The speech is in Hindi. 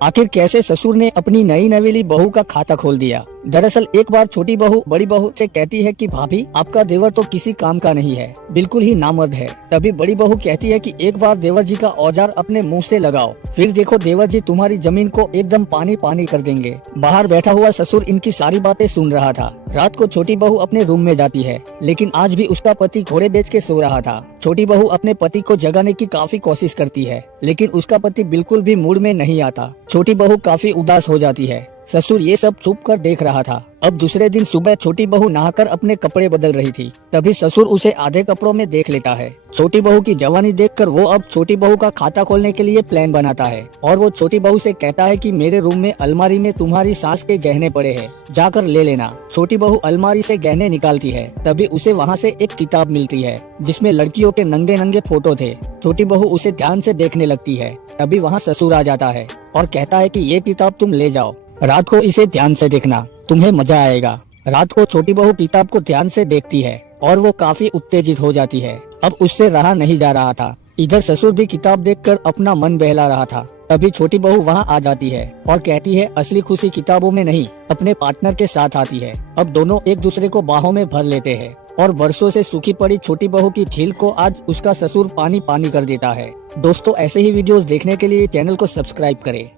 आखिर कैसे ससुर ने अपनी नई नवेली बहू का खाता खोल दिया। दरअसल एक बार छोटी बहू बड़ी बहू से कहती है कि भाभी आपका देवर तो किसी काम का नहीं है, बिल्कुल ही नामर्द है। तभी बड़ी बहू कहती है कि एक बार देवर जी का औजार अपने मुंह से लगाओ, फिर देखो देवर जी तुम्हारी जमीन को एकदम पानी पानी कर देंगे। बाहर बैठा हुआ ससुर इनकी सारी बातें सुन रहा था। रात को छोटी बहू अपने रूम में जाती है, लेकिन आज भी उसका पति घोड़े बेच के सो रहा था। छोटी बहू अपने पति को जगाने की काफी कोशिश करती है, लेकिन उसका पति बिल्कुल भी मूड में नहीं आता। छोटी बहू काफी उदास हो जाती है। ससुर ये सब चुप कर देख रहा था। अब दूसरे दिन सुबह छोटी बहू नहाकर अपने कपड़े बदल रही थी, तभी ससुर उसे आधे कपड़ों में देख लेता है। छोटी बहू की जवानी देखकर वो अब छोटी बहू का खाता खोलने के लिए प्लान बनाता है और वो छोटी बहू से कहता है कि मेरे रूम में अलमारी में तुम्हारी सास के गहने पड़े हैं, जाकर ले लेना। छोटी बहू अलमारी से गहने निकालती है, तभी उसे वहाँ से एक किताब मिलती है जिसमें लड़कियों के नंगे नंगे फोटो थे। छोटी बहू उसे ध्यान से देखने लगती है, तभी वहाँ ससुर आ जाता है और कहता है कि ये किताब तुम ले जाओ, रात को इसे ध्यान से देखना, तुम्हें मजा आएगा। रात को छोटी बहू किताब को ध्यान से देखती है और वो काफी उत्तेजित हो जाती है। अब उससे रहा नहीं जा रहा था। इधर ससुर भी किताब देखकर अपना मन बहला रहा था। तभी छोटी बहू वहाँ आ जाती है और कहती है असली खुशी किताबों में नहीं, अपने पार्टनर के साथ आती है। अब दोनों एक दूसरे को बाहों में भर लेते हैं और बरसों से सूखी पड़ी छोटी बहू की झील को आज उसका ससुर पानी पानी कर देता है। दोस्तों ऐसे ही वीडियोस देखने के लिए चैनल को सब्सक्राइब करें।